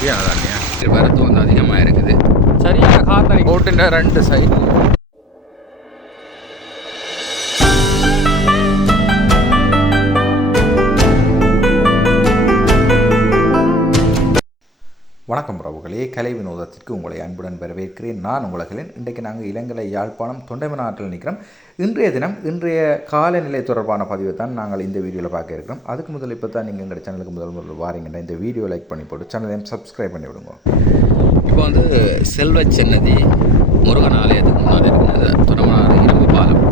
சரியான தண்ணியா வரத்து வந்து அதிகமாக இருக்குது சரியான காத்தடி ரோட்டின் ரெண்டு சைடு வணக்கம் உறவுகளே கலை வினோதத்திற்கு உங்களை அன்புடன் வரவேற்கிறேன். நான் உலகிலேன் இன்றைக்கு நாங்கள் இளங்கலை யாழ்ப்பாணம் தொண்டைமன் ஆற்றில் நிற்கிறோம். இன்றைய தினம் இன்றைய காலநிலை தொடர்பான பதிவை தான் நாங்கள் இந்த வீடியோவில் பார்க்க இருக்கிறோம். அதுக்கு முதல் இப்போ தான் நீங்கள் எங்கள் சேனலுக்கு முதல் முதல் வாரீங்கன்னா இந்த வீடியோ லைக் பண்ணி போட்டு சேனலையும் சப்ஸ்கிரைப் பண்ணி விடுங்க. இப்போ வந்து செல்வ சென்னதி முருகன் ஆலயத்துக்கு முன்னால் இருக்கிற துறமனாறு இரும்பு பாலம்.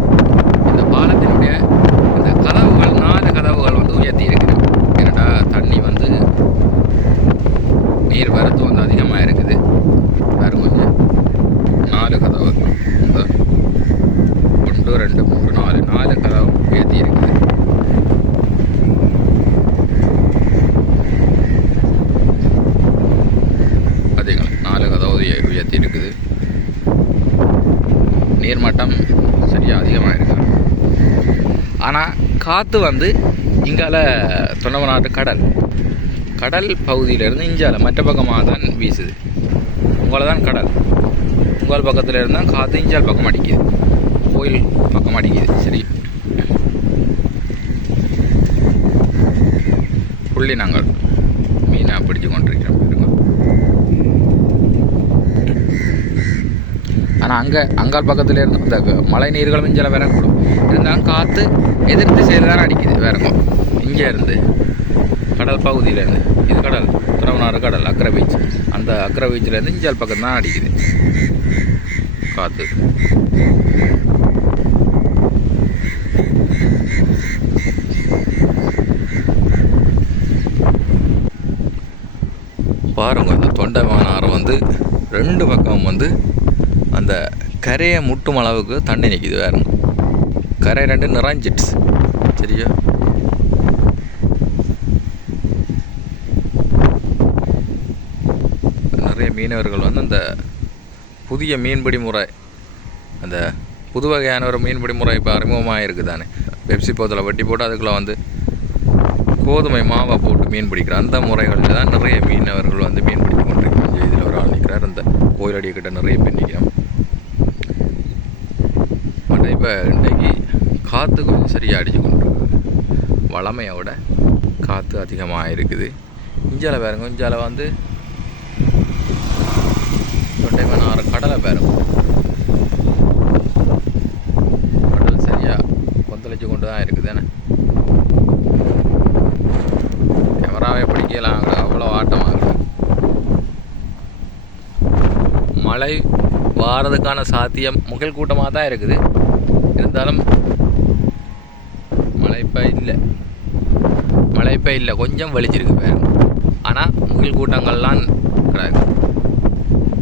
இந்த பாலத்தினுடைய இந்த கதவுகள் நாலு கதவுகள் வந்து உயர்த்தி இருக்குது ஏன்னா தண்ணி வந்து நீர் வரத்து வந்து அதிகமாக இருக்குது. வேறு கொஞ்சம். நாலு கதவு. இந்த ஒன்று ரெண்டு மூணு நாலு. நாலு கதவு ஏற்றி இருக்குது. அதிகம். நாலு கதவு உயர்த்தி இருக்குது. நீர்மட்டம் சரியாக அதிகமாக இருக்குது. ஆனால் காற்று வந்து இங்கால தொண்டமநாட்டு கடல். கடல் பகுதியிலேருந்து இஞ்சால மற்ற பக்கமாக தான் வீசுது. உங்களை தான் கடல். உங்கள் பக்கத்தில் இருந்தால் காற்று இஞ்சால் பக்கம் அடிக்குது. கோயில் பக்கம் அடிக்குது. சரி. புள்ளி நாங்கள் மீனை பிடிச்சு கொண்டிருக்கிறோம். ஆனால் அங்கே அங்கால் பக்கத்தில் இருந்து இந்த மழை நீர்களும் இங்கே வரக்கூடும். இருந்தாலும் காற்று எதிர்த்து செய்து தான் அடிக்குது. வேறங்க. இங்கே இருந்து கடல் பகுதியிலேருந்து இது கடல் திருவண்ணாறு கடல் அக்கரை பீச். அந்த அக்கரை பீச்சிலேருந்து இஞ்சால் பக்கம் தான் அடிக்குது. காற்று பாருங்க அந்த தொண்டைமானாரம் வந்து ரெண்டு பக்கம் வந்து அந்த கரையை முட்டும் அளவுக்கு தண்ணி நிற்கிது வேறுங்க கரை ரெண்டு நிறைஞ்சிடுச்சு. சரியா நிறைய மீனவர்கள் வந்து அந்த புதிய மீன்பிடி முறை அந்த புது வகையான ஒரு மீன்பிடி முறை இப்போ அறிமுகமாக இருக்குது தானே பெப்சி போத்தில் வட்டி போட்டு அதுக்குள்ளே வந்து கோதுமை மாவை போட்டு மீன் பிடிக்கிற அந்த முறைகளில் தான் நிறைய மீனவர்கள் வந்து மீன் பிடிக்க கொண்டிருக்கிறாங்க. இதில் ஒரு ஆள் நிற்கிறார். அந்த கோயிலடிய கிட்ட நிறைய பேர் நிற்கிறோம் பட் இப்போ இன்றைக்கு காற்று கொஞ்சம் சரியாக அடிச்சு கொண்டிருக்கு வளமையோட காற்று அதிகமாக இருக்குது இஞ்சால பாருங்க இஞ்சால வந்து தொண்டைமனாறு கடலை பேரும் கடல் சரியாக கொந்தளிச்சு கொண்டு தான் இருக்குது தானே? கேமராவை பிடிக்கலாம் அவ்வளோ ஆட்டமாகுது மழை வாரதுக்கான சாத்தியம் முகில் கூட்டமாக தான் இருக்குது. இருந்தாலும் மழை இப்போ இல்லை. மழை இப்போ இல்லை. கொஞ்சம் வலிச்சிருக்கு பேரும் ஆனால் முகில் கூட்டங்கள்லாம் கிடையாது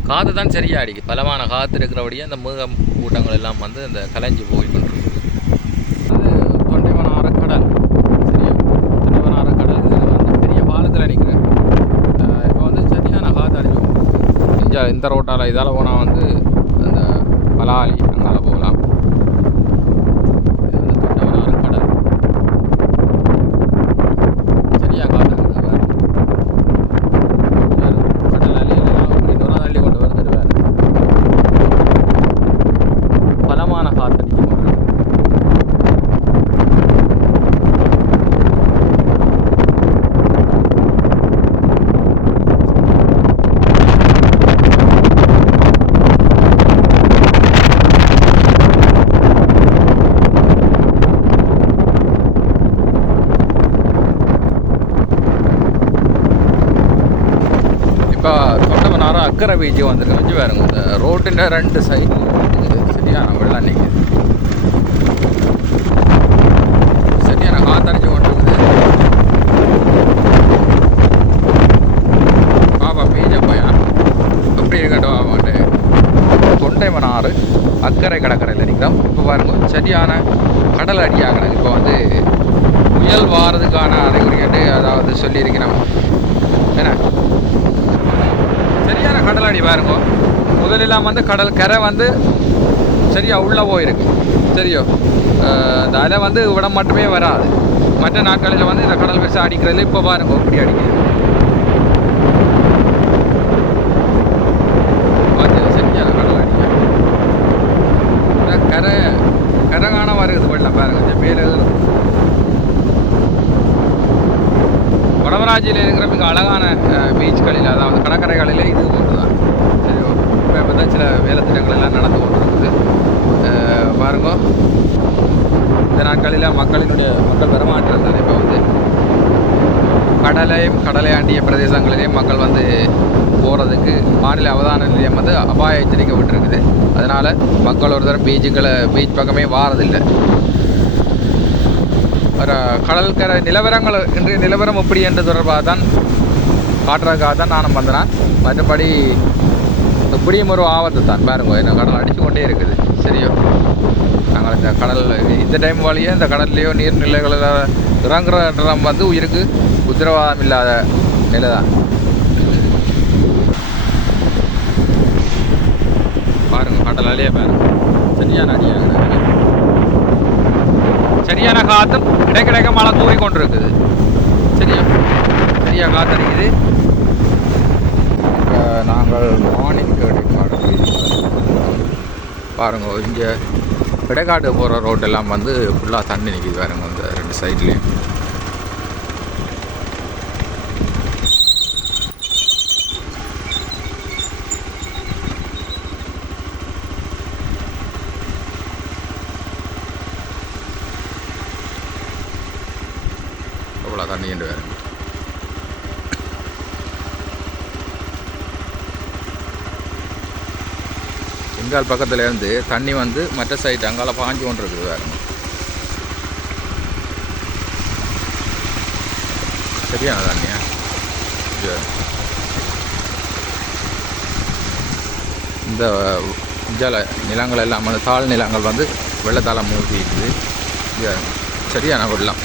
காற்று தான் சரியாக அடிக்கு பலமான காற்று இருக்கிறபடியே அந்த மிருக கூட்டங்கள் எல்லாம் வந்து அந்த கலைஞ்சு போய் கொண்டிருக்குது அது தொண்டைவனார கடல் சரியா? தொண்டைவனார கடல் இதில் வந்து பெரிய பாலத்தில் நிற்கிறேன் இப்போ வந்து சரியான காற்று அடிச்சு இந்த இந்த ரோட்டால் இதால் போனால் வந்து அந்த பலாலி அங்கால போகலாம் இது வந்து தொண்டைவனார கடல் சரியா காற்று இருக்குது வேறு கடல் அலையெல்லாம் அப்படி தூரம் தள்ளி கொண்டு வருது வேறு பலமான காற்றடிச்சு கொண்டு இருக்கு. இப்போ தொண்டமனாரம் அக்கரை பீச்சு வந்திருக்கு. வச்சு பாருங்க இந்த ரோட்டின் ரெண்டு சைடு சரியான வெள்ளம் நிற்குது சரியான காத்தடிச்சு கொண்டு பாப்பா பீச்சை போயா? எப்படி இருக்கட்டும் ஆமாட்டு தொண்டைமனாறு அக்கறை கடற்கரையில் நிற்கிறோம். இப்போ பாருங்க சரியான கடல் அடியாக இப்போ வந்து புயல் வாரதுக்கான அறிகுறிகள் அதாவது சொல்லியிருக்கிறோம். என்ன? சரியான கடலாடி பாருங்க. முதலெல்லாம் வந்து கடல் கரை வந்து சரியா உள்ளே போயிருக்கு. சரியோ? இந்த அலை வந்து இவ்வளோ மட்டுமே வராது. மற்ற நாட்களில் வந்து இந்த கடல் பெருசாக அடிக்கிறதுல இப்போ பாருங்க இப்படி அடிக்கிறது சரியான கடல் கரை கரை காண வருது வெள்ளம் பாருங்க மேலே கராச்சியில் இருக்கிற மிக அழகான பீச்களில் அதாவது கடற்கரைகளில் இது ஒன்று தான் இப்போ இப்போ தான் சில வேலை திட்டங்கள் எல்லாம் நடந்து கொண்டிருக்குது. பாருங்க. இந்த நாட்களில் மக்களினுடைய மக்கள் பெறமாற்றம் தான் இப்போ வந்து. கடலையும் கடலை ஆண்டிய பிரதேசங்களிலேயும் மக்கள் வந்து போகிறதுக்கு மாநில அவதான நிலையம் வந்து அபாய எச்சரிக்கை விட்டுருக்குது. அதனால் மக்கள் ஒரு தரம் பீச்சுக்களை பீச் பக்கமே வாரதில்லை. ஒரு கடற்கரை நிலவரங்கள் இன்றைய நிலவரம் எப்படி என்று தொடர்பாக தான் காட்டுறதுக்காக தான் நானும் வந்தேன். மற்றபடி இப்படியும் ஒரு ஆபத்து தான் பாருங்க என்ன கடல் அடித்து கொண்டே இருக்குது. சரியோ. நாங்கள் இந்த கடல் இந்த டைம் வழியே இந்த கடல்லையோ நீர்நிலைகளில் இறங்குற இடம் வந்து உயிருக்கு உத்தரவாதம் இல்லாத நிலை தான் பாருங்க கடல் அலையே பாருங்கள் சரியான அடியாக சரியான காற்றும் கிடைக்கிடைக்க மழை தூவி கொண்டிருக்குது. சரியா? சரியா காத்தடிக்குது. இப்போ நாங்கள் மார்னிங் பாருங்க இங்கே இடைக்காட்டு போகிற ரோட்டெல்லாம் வந்து ஃபுல்லாக தண்ணி நிற்கிது பாருங்க இந்த ரெண்டு சைட்லேயும் அவ்வளோ தண்ணி என்று வேறு வாய்க்கால் பக்கத்தில் இருந்து தண்ணி வந்து மற்ற சைடு அங்கால பாஞ்சு கொண்டு இருக்குது வேறு சரியான தண்ணியா இந்த ஜல நிலங்கள் எல்லாம் அந்த தாழ் நிலங்கள் வந்து வெள்ளத்தால் மூழ்கிடுது. சரியான வெள்ளம்